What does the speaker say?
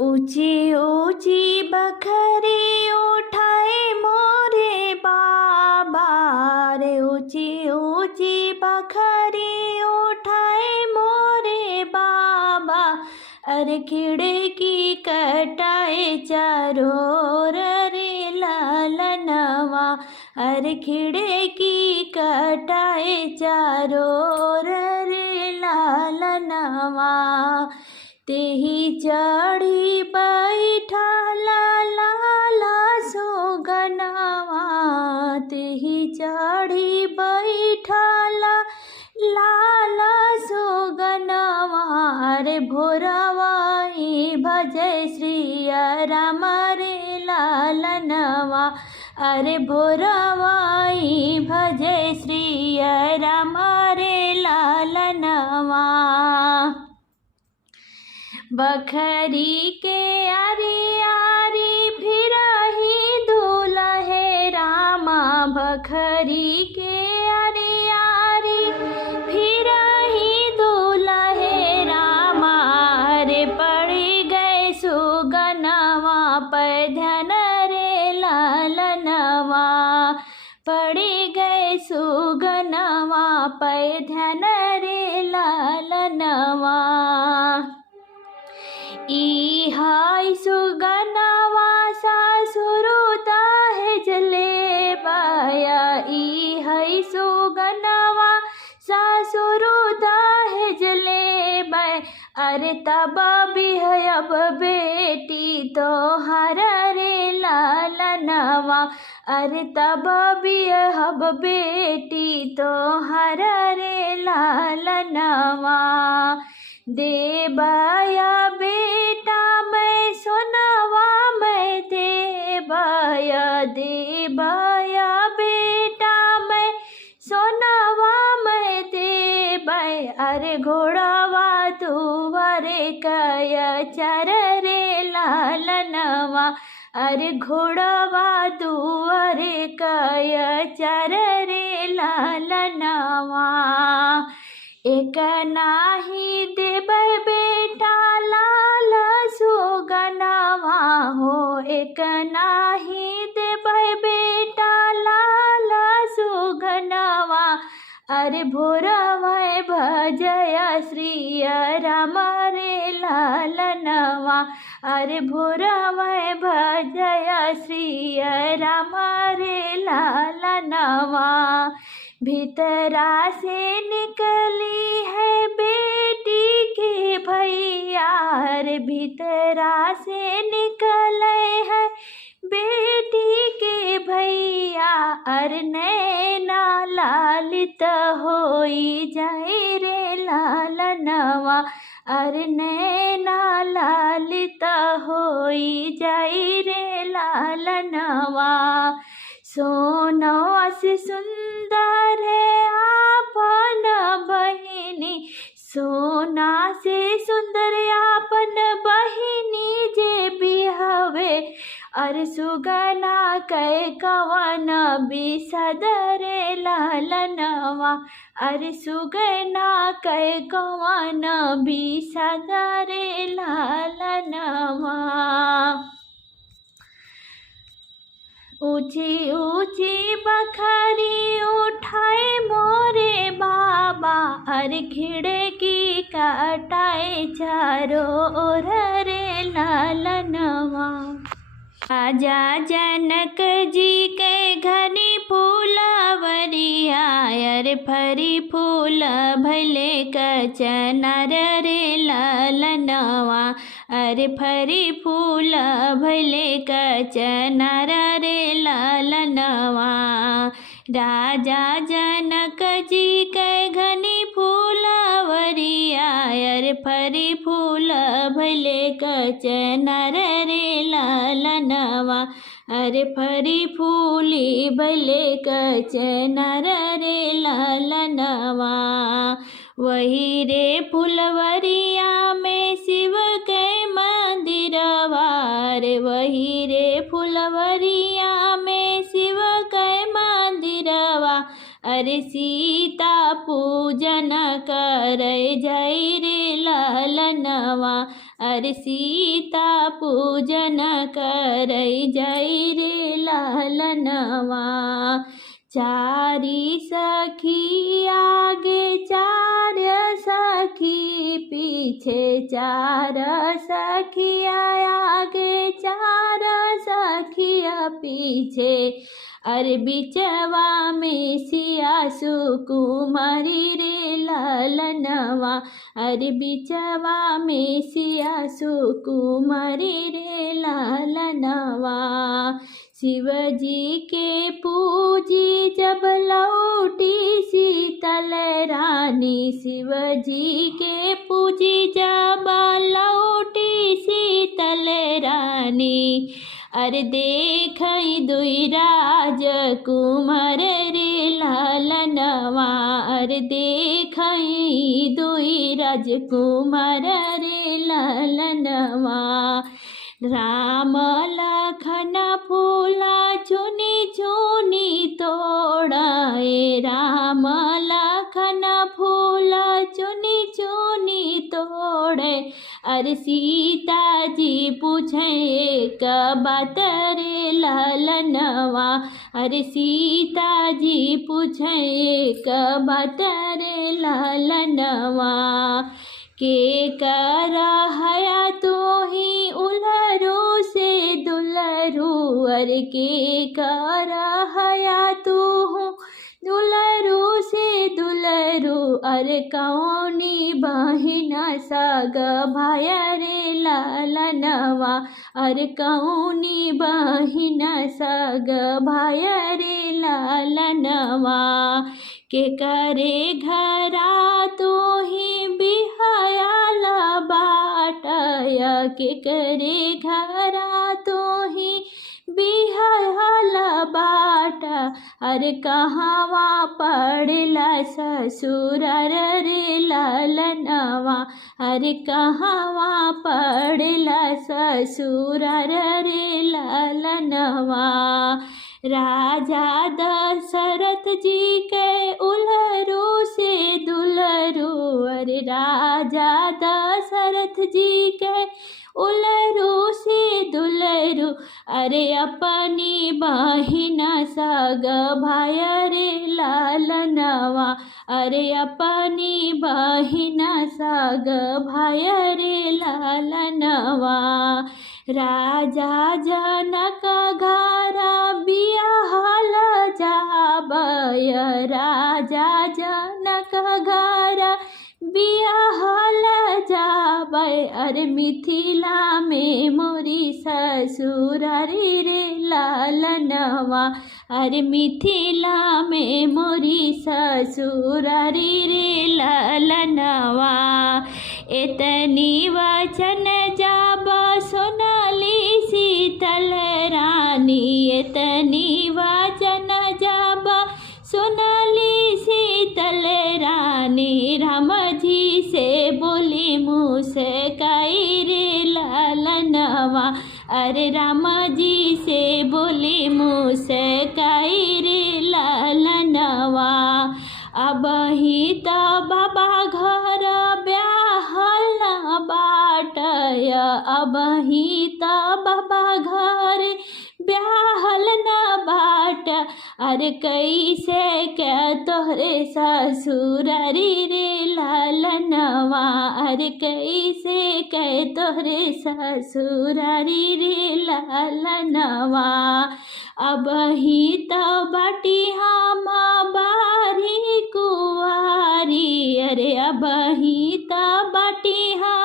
ऊंची ऊंची बखरी उठाए मोरे बाबा रे, ऊंची ऊंची बखरी उठाए मोरे बाबा। अरे खिड़की कटाए चारों रे लालनवा, अरे खिड़की कटाए चारों रे लालनवा। तेही चढ़ी बैठा लाला सुगनवा, तेही चढ़ी बैठा लाला सुगनवा। अरे भोरवाई भजय श्री राम रे लालनवा, अरे भोरवाई भजय श्री राम रे लालनवा। बखरी के आरी आरी फिरही दुलहे रामा, बखरी के आरी आरी फिरही दुलहे रामा। रे पड़ी गए सुगनवा पैधन रे लालनवा, पड़ी गए सुगनवा पैधन रे लालनवा। ई हाय सुगनवा सासुरुता है जले बाया, ई हाय सुगनवा सासुरुता है जले बाय। अरे तब भी है अब बेटी तो हर रे लालनवा, अरे तब भी है अब बेटी तो हर रे लालनवा। देबाया बेटा मैं सोनवा मैं देबाया, देबाया बेटा मैं सोनवा मैं देबाय। अरे घोड़ावा तुवरे कया चर रे लालनवा, अरे घोड़ावा तुवरे कया चर रे लालनवा। एक नाही देबै बेटा लाल सुगनवा हो, एक नाही देबै बेटा लाल सुगनवा। अरे भोरवै भजय श्री राम रे लालनवा, अरे भोरवै भजय श्री राम रे लालनवा। भीतरा से निकली है बेटी के भैया, रे भीतरा से निकले है बेटी के भैया। अरे नैना लालित होई जाए रे लालनवा, अरे नैना लालित होई जाए रे लालनवा। सोनवा से सुंदर है आपन बहिनी, सोना से सुंदर आपन बहिनी जे बिहवे। अरे सुगना कै कवन बिसद रे लालनवा, अरे सुगना कै कवन बिसद रे लालनवा। ऊंची ऊंची बखरी उठाए मोरे बाबा, अरे खिड़की कटाए चारों ओर रे लालनवा। राजा जनक जी के घनी फूलवरिया, अरे फरी फूल भले कचनर रे लालनवा, अरे फरी फूल भले कचनर रे लालनवा। राजा जनक जी के घनी फूलवरिया, अरे फरी फूल भले कचनर रे लालनवा, अरे फरी फूली भले कचनर रे लालनवा। वही रे फुलवरिया में शिव के मंदिरवा, रे वही रे फुलवरिया में शिव के मंदिरवा। अरे सीता पूजन कर जय रे लालनवा, अरे सीता पूजन करई जाई रे लालनवा। चारी सखी आगे चार सखी पीछे, चार सखिया आगे चार सखिया पीछे। अरे बिचवा में सिया सुकुमारी रे लालनवा। अरे बिचवा में सिया सुकुमारी रे लालनवा। शिवजी के पूजी जब लौटी शीतल रानी, शिवजी के पूजी जब लौटी शीतल रानी। अरे देखई दुई राजकुमार रे लालनवा। अरे देखई दुई राजकुमार रे लालनवा। राम लखन फूला चुनी चुनी तोड़ाए, राम लखन फूला चुनी चुनी तोड़े। अरे सीता जी पूछे एक बात रे लालनवा। अरे सीता जी पूछे एक बात रे लालनवा। के कर हया तो ही उलरू से दुलरू। अरे के कर हया तू हूँ दुलरू से दुलरू। अरे कौनी बहिना सग भाया रे लालनवा। अरे कौनी बहिना सग भाया रे लालनवा। के करे घरा तो ही बिहायल बाटया। के करे घरा तो ही बिहायल बाट। अरे कहवा पड़ला ससुर रे लालनवा। अरे कहवा पड़ला ससुर रे लालनवा। राजा दशरथ जी के उलरू से दुलरू। अरे राजा दशरथ जी के उलरू से दुलरू। अरे अपनी बहिना सग भाया रे लालनवा। अरे अपनी बहिना सग भाया रे लालनवा। राजा जनक घरा बियाहल जाबय। राजा जनक घरा बियाहल जाबय। अरे मिथिला में मोरी ससुर रे लालनवा। अरे मिथिला में मोरी ससुर रे लालनवा। एतनी वचन जब सुनली शीतल रानी। एतनी वचन जब सुनली शीतल रानी। राम जी से बोली मुस्काई रे लालनवा। अरे राम जी से बोली मुस्काई रे लालनवा। अब ही तो बाबा घर ब्याहल बाटय। अब ही तो बाबा घर ब्याहल न बाट। अरे कैसे क्या तोहरे ससुर रे लालनवा। अरे कैसे क्या तोहरे ससुर रे लालनवा। अब ही तो बाटी हम बारी कुआरी। अरे अब ही तो बाटी हम